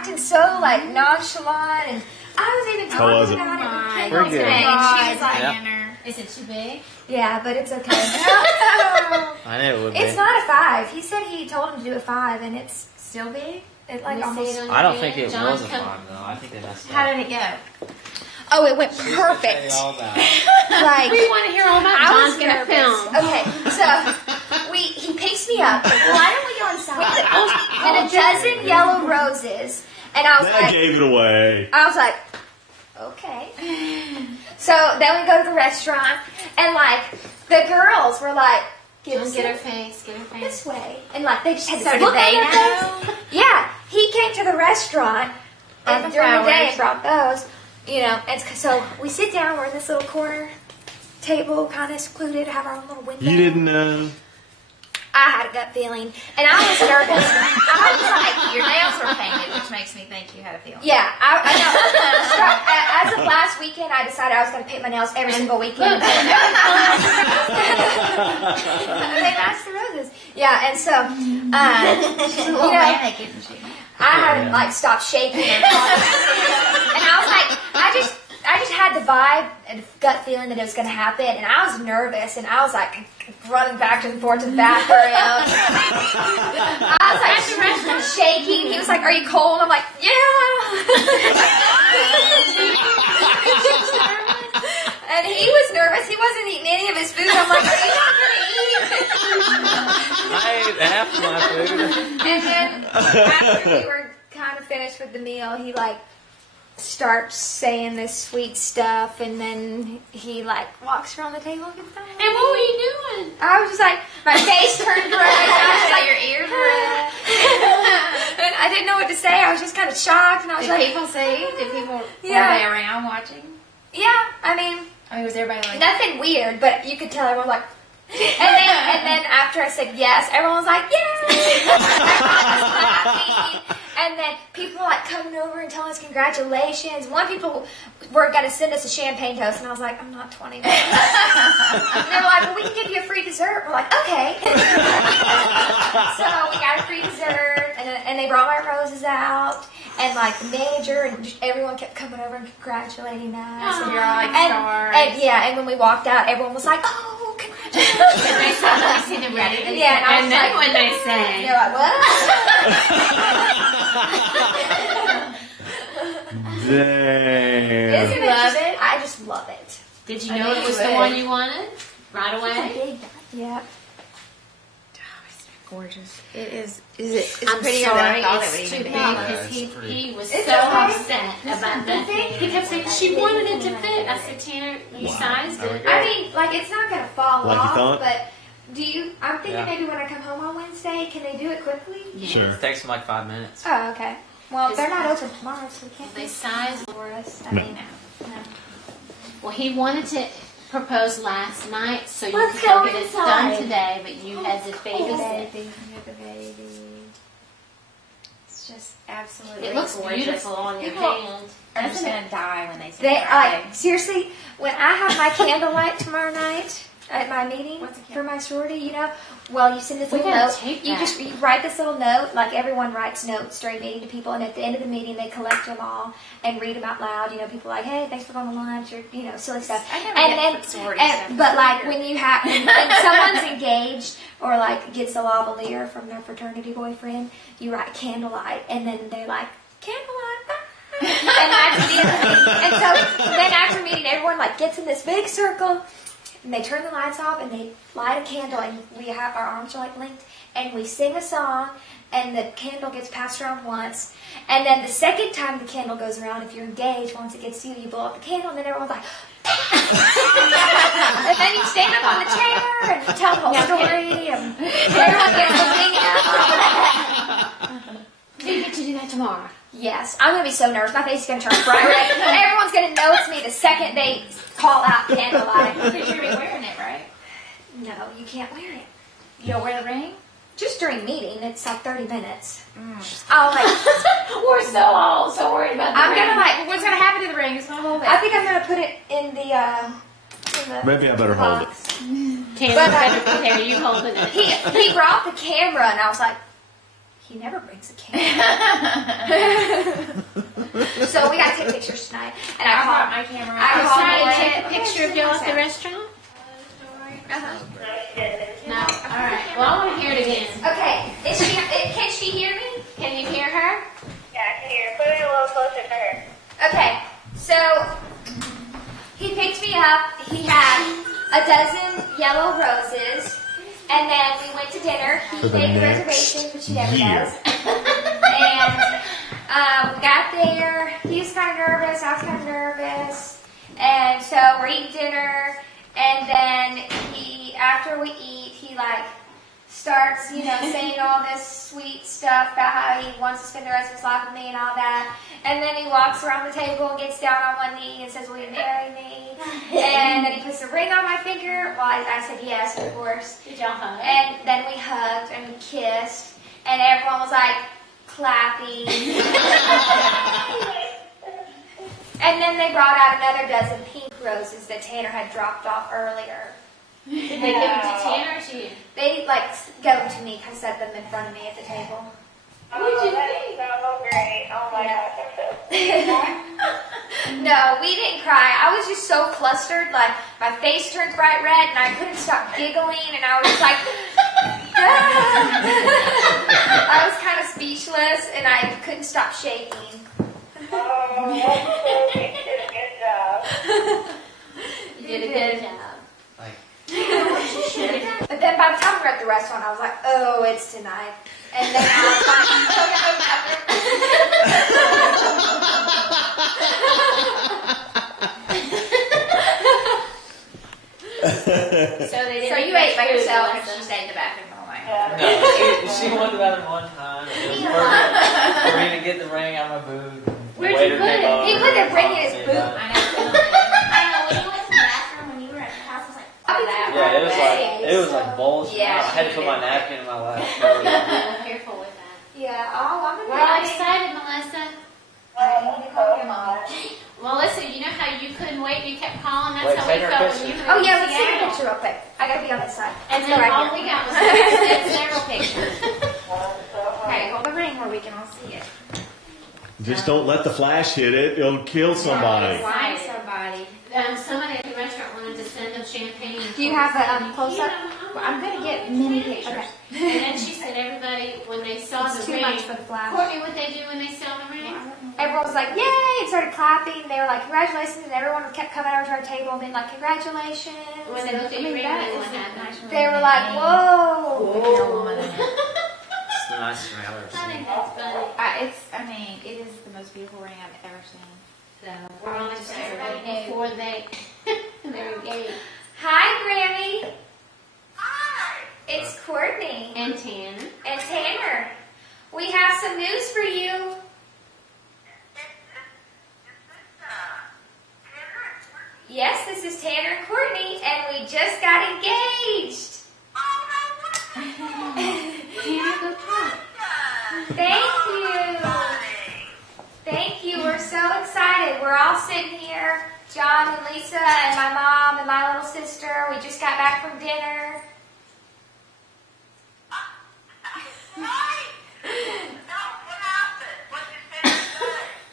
acting so like nonchalant, and I was even talking about it. We're good. She was like, Is it too big? yeah, but it's okay. I know it would be. It's not a 5. He said he told him to do a 5, and it's still big. It like almost. I don't think it was a 5 though. I think they messed up. How did it go? Oh, it went perfect. Like We want to hear all about John's gonna film. Okay, so he picks me up. Why don't we go inside? With a dozen yellow roses, and I was That like, gave it away. I was like, okay. So then we go to the restaurant, and like the girls were like, Get her face. this way, and like they just had So to did look they at know? their face. Yeah, he came to the restaurant Brought and the during the day flowers. and brought those. You know, and so we sit down. We're in this little corner table, kind of secluded, have our own little window. You didn't know. I had a gut feeling, and I was nervous. I was like, your nails were painted, which makes me think you had a feeling. Yeah, I know. As of last weekend, I decided I was going to paint my nails every single weekend. They matched the roses. Yeah, and so, She's a little manic, isn't she? I hadn't like stopped shaking, and I was like, I just had the vibe and gut feeling that it was going to happen, and I was nervous, and I was like running back and forth to the bathroom. I was like shaking. He was like, "Are you cold?" I'm like, "Yeah." And he was nervous. He wasn't eating any of his food. I'm like, "Are you not going to eat?" I ate half of my food. And then after we were kind of finished with the meal, he like starts saying this sweet stuff, and then he like walks around the table and gets down. And what were you doing? I was just like, my face turned red. I was like, Your ears were red. and I didn't know what to say. I was just kind of shocked, and I was Did like, people see? Did people? Were Yeah. they around watching? yeah. I mean, Was everybody like? nothing weird, but you could tell everyone was like. And then after I said yes, everyone was like, yes! Everyone was clapping. And then people were like coming over and telling us congratulations. One people were going to send us a champagne toast, and I was like, I'm not 21. And they were like, well, we can give you a free dessert. We're like, okay. So we got a free dessert, and they brought our roses out. And like the manager and just everyone kept coming over and congratulating us. Oh, and, you're all like stars. and yeah, and when we walked out, everyone was like, "Oh, congratulations!" And they saw, let me see the red. Yeah, and I was and then like, when they say, they're like, "What?" Dang. Isn't it love just- it? I just love it. did you know it was the one you wanted right It's a away? big, yeah. Gorgeous. It's I'm prettier sorry, than I thought it's it would too even big be. because It's pretty. he was It's so okay. upset about that thing. He kept saying she wanted it to fit. I said, Tanner, you sized There we it. go. I mean, like it's not gonna fall Like you off, thought? but do you? I'm thinking Yeah. maybe when I come home on Wednesday, can they do it quickly? Sure. It takes them like 5 minutes. Oh, okay. Well, they're not open tomorrow, so we can't. They do sized it for us. I No. mean, no. Well, he wanted to propose last night, so you Let's could go go get it inside. done today, but you had to Oh, babysit. baby, you're the baby. It's just absolutely It looks gorgeous. beautiful on your People- hand. I'm just gonna die when they see They it. like seriously. When I have my candlelight tomorrow night at my meeting What's a for my sorority, you know, well, you send this We little gotta note. take You that. just you write this little note. Like everyone writes notes during meeting to people, and at the end of the meeting, they collect them all and read them out loud. You know, people like, hey, thanks for going to lunch, or you know, silly stuff. I never and get then, sorority stuff. but like when you have when someone's engaged or like gets a lavalier from their fraternity boyfriend, you write candlelight, and then they're like candlelight. Bye. And that's the end of the meeting. And so then after meeting, everyone like gets in this big circle, and they turn the lights off, and they light a candle, and we have our arms are like linked, and we sing a song, and the candle gets passed around once, and then the second time the candle goes around, if you're engaged, once it gets to you, you blow up the candle, and then everyone's like, and then you stand up on the chair and tell the whole story, and everyone gets to sing it. Do you get to do that tomorrow? Yes, I'm gonna be so nervous. My face is gonna turn bright red. Everyone's gonna know it's me the second they call out candlelight. But you're gonna be wearing it, right? No, you can't wear it. You don't wear the ring? Just during meeting, it's like 30 minutes. I'll like, We're so worried about the I'm ring. gonna like, What's gonna happen to the ring? It's gonna hold it. I think I'm gonna put it in the Maybe I better hold it. box. Tanner, But, there, you holding it. He brought the camera, and I was like, he never brings a camera. So we got to take pictures tonight. And I brought called my camera. I I'm called trying to Lloyd. take a picture of y'all at the restaurant. No. All right. Well, I want to hear it again. Okay, can she hear me? Can you hear her? Yeah, I can hear. Put it a little closer to her. Okay, so he picked me up. He had a dozen yellow roses, and then we went to dinner. He For the made the next reservations, which he never year. does. And we got there. He was kind of nervous. I was kind of nervous. And so we're eating dinner, and then after we eat, he like starts, saying all this sweet stuff about how he wants to spend the rest of his life with me and all that. And then he walks around the table and gets down on one knee and says, "Will you marry me?" And then he puts a ring on my finger. Well, I said yes, of course. Did y'all hug? And then we hugged and we kissed, and everyone was like clapping. And then they brought out another dozen pink roses that Tanner had dropped off earlier. Did they give them to Tanner or to you? They gave them to me, kind of set them in front of me at the table. What did you That's think? so great. Oh my gosh, I'm so No, we didn't cry. I was just so flustered, like my face turned bright red, and I couldn't stop giggling, and I was just like, I was kind of speechless, and I couldn't stop shaking. Oh, that's so great. You did a good job. You did a good job. But then by the time we were at the restaurant, I was like, oh, it's tonight. And then I was like, so you ate by yourself and she stayed in the bathroom all night. No, she went to the bathroom one time. It was perfect for me to get the ring out of my boot. Where'd you put it? He put the ring in his boot. I know. When you went to the bathroom when you were at the house, I was like, Yeah, it was like bulging Yeah, out. I had to she put my did. napkin in my lap. Careful with that. Yeah, I'm gonna We're all excited, Melissa. I need to call your mom. Melissa, you know how you couldn't wait? You kept calling. That's Wait, how we take our felt picture. when you were Oh in yeah, let's take a Seattle. picture real quick. I gotta be on this side. And Let's then go right all here. we got was several pictures. okay, hold the ring where we can all see it. Just don't let the flash hit it. It'll kill somebody. Why somebody? Somebody at the restaurant wanted to send them champagne. Do you have a close-up? Well, I'm going to get many pictures. Okay. And then she said everybody, when they saw It's the too ring, much for the flash. Courtney, what they do when they saw the ring? Everyone was like, yay, and started clapping. They were like, congratulations, and everyone kept coming over to our table and being like, congratulations. When they looked at your ring, that what is happened? They were like, whoa. If you're a woman. It's the nicest ring I've ever I think seen. that's funny. It is the most beautiful ring I've ever seen. So we're on to everybody before they're engaged. Hi, Grammy. Hi. It's Courtney And Tan. and Tanner. We have some news for you. Yes, this is Tanner and Courtney, and we just got engaged. Tanner, go talk. Thank you. Thank you. We're so excited. We're all sitting here, John and Lisa and my mom and my little sister. We just got back from dinner.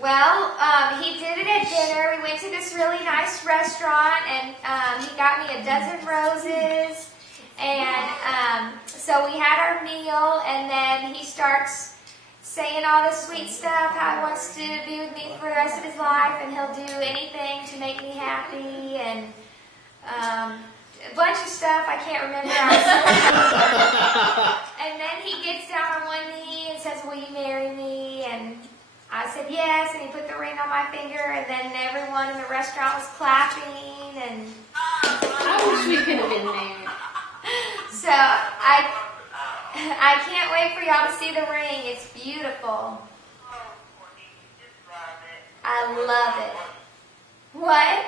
Well, he did it at dinner. We went to this really nice restaurant, and he got me a dozen roses. And so we had our meal, and then he starts saying all this sweet stuff, how he wants to be with me for the rest of his life, and he'll do anything to make me happy, and a bunch of stuff I can't remember. And then he gets down on one knee and says, "Will you marry me?" And I said yes, and he put the ring on my finger, and then everyone in the restaurant was clapping, and I wish we could have been there. so I can't wait for y'all to see the ring. It's beautiful. I love it. What?